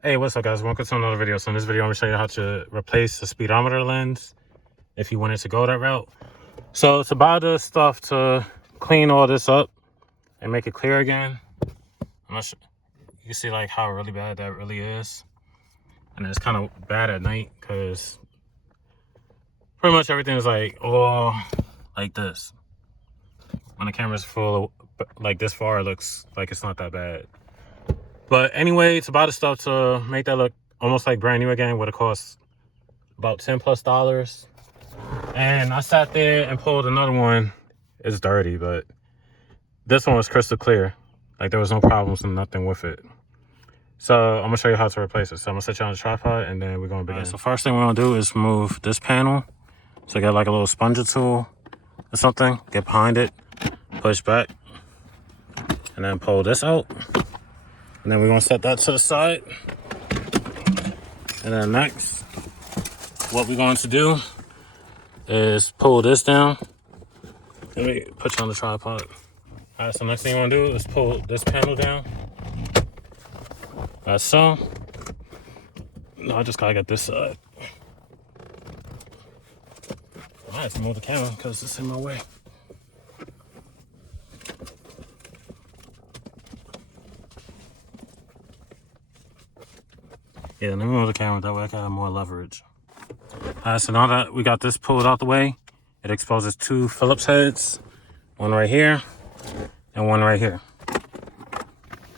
Hey, what's up guys? Welcome to another video. So in this video, I'm gonna show you how to replace the speedometer lens if you wanted to go that route. So to buy the stuff to clean all this up and make it clear again, I'm not sure, you can see like how really bad that really is. And it's kind of bad at night because pretty much everything is like all like this. When the camera's full like this far, it looks like it's not that bad. But anyway, to buy the stuff to make that look almost like brand new again would have cost about $10+. And I sat there and pulled another one. It's dirty, but this one was crystal clear. Like there was no problems and nothing with it. So I'm gonna show you how to replace it. So I'm gonna set you on the tripod and then we're gonna begin. So first thing we're gonna do is move this panel. So get like a little sponge tool or something, get behind it, push back, and then pull this out. And then we're gonna set that to the side. And then next, what we're going to do is pull this down. Let me put you on the tripod. All right, so next thing you want to do is pull this panel down. Like so. No, I just gotta get this side. I have to move the camera because it's in my way. Yeah, let me move the camera, that way I can have more leverage. All right, so now that we got this pulled out the way, it exposes two Phillips heads. One right here and one right here.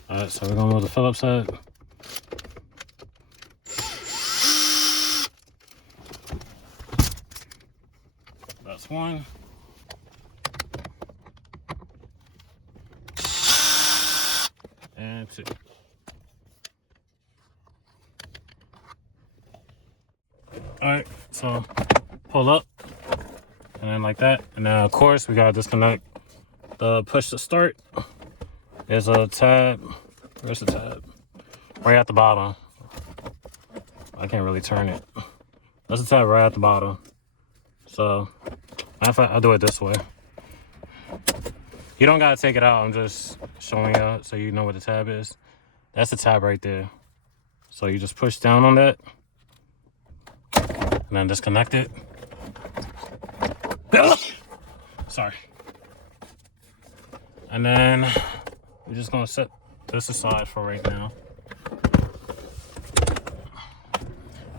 All right, so we're gonna move the Phillips head. That's one. And two. All right, so pull up and then like that. And then of course we gotta disconnect the push to start. There's a tab. Where's the tab? Right at the bottom. I can't really turn it. There's a tab right at the bottom. So I'll do it this way. You don't gotta take it out. I'm just showing you so you know what the tab is. That's the tab right there. So you just push down on that and then disconnect it. Sorry. And then we're just gonna set this aside for right now.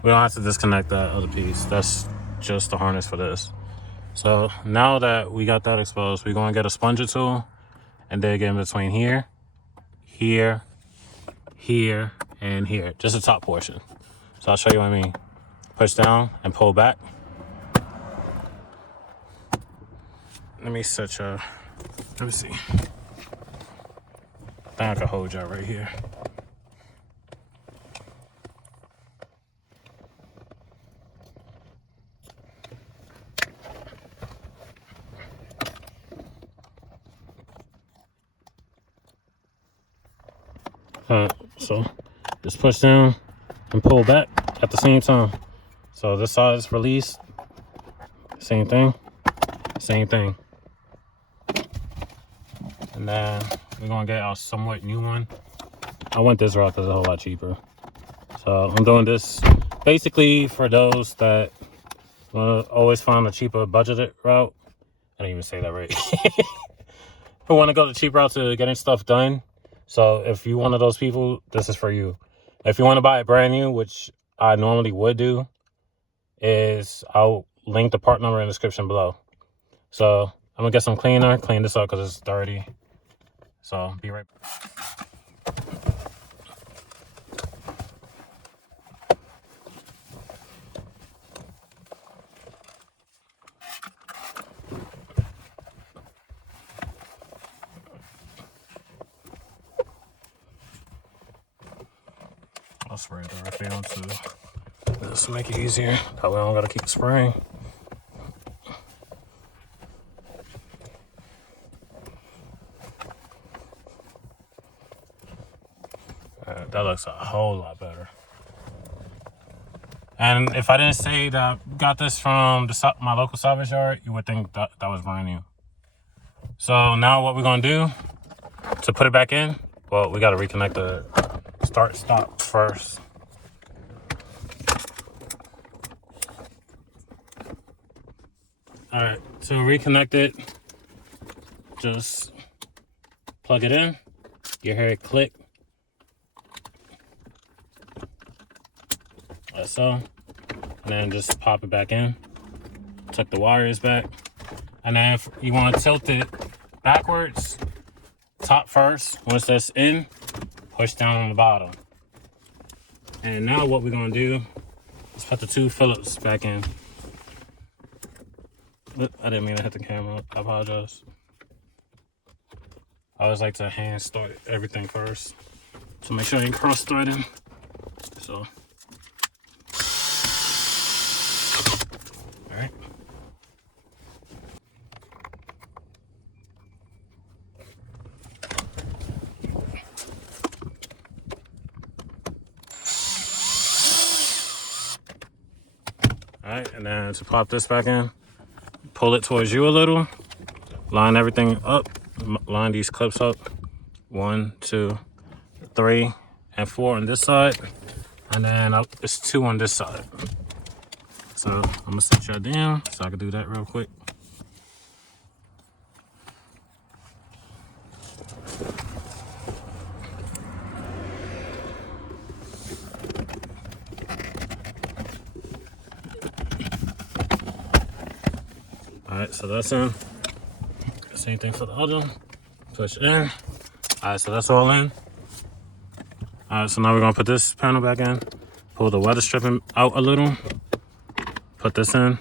We don't have to disconnect that other piece. That's just the harness for this. So now that we got that exposed, we're gonna get a sponge tool and dig in between here, here, here, and here. Just the top portion. So I'll show you what I mean. Push down and pull back. Let me set you. Let me see. I think I can hold y'all right here. So just push down and pull back at the same time. So this side is released. Same thing. Same thing. And then we're gonna get our somewhat new one. I went this route because it's a whole lot cheaper. So I'm doing this basically for those that always find a cheaper budgeted route. I didn't even say that right. Who want to go the cheap route to getting stuff done. So if you're one of those people, this is for you. If you want to buy it brand new, which I normally would do, is I'll link the part number in the description below. So I'm gonna get some cleaner, clean this up because it's dirty. So be right back. I'll spray it directly onto this to make it easier. That way I don't gotta keep spraying. That looks a whole lot better. And if I didn't say that I got this from my local salvage yard, you would think that was brand new. So now what we're gonna do to put it back in, well, we gotta reconnect the start stop first. All right, to reconnect it, just plug it in. You hear it click. Like so. And then just pop it back in. Tuck the wires back. And then if you want to tilt it backwards, top first. Once that's in, push down on the bottom. And now what we're going to do is put the 2 Phillips back in. I didn't mean to hit the camera. I apologize. I always like to hand start everything first. So make sure you ain't cross threading. So. Alright. Alright, and then to pop this back in, pull it towards you a little, line everything up, line these clips up, 1, 2, 3, and 4 on this side, and then it's 2 on this side. So I'm gonna set y'all down so I can do that real quick. Alright, so that's in. Same thing for the other one. Push in. Alright, so that's all in. Alright, so now we're gonna put this panel back in. Pull the weather stripping out a little. Put this in.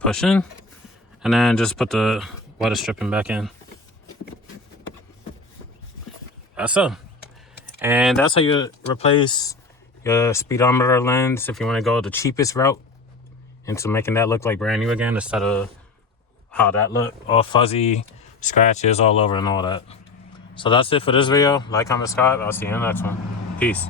Push in. And then just put the weather stripping back in. That's so. And that's how you replace your speedometer lens if you want to go the cheapest route into making that look like brand new again instead of how that look, all fuzzy, scratches all over and all that. So that's it for this video. Like, comment, subscribe. I'll see you in the next one. Peace.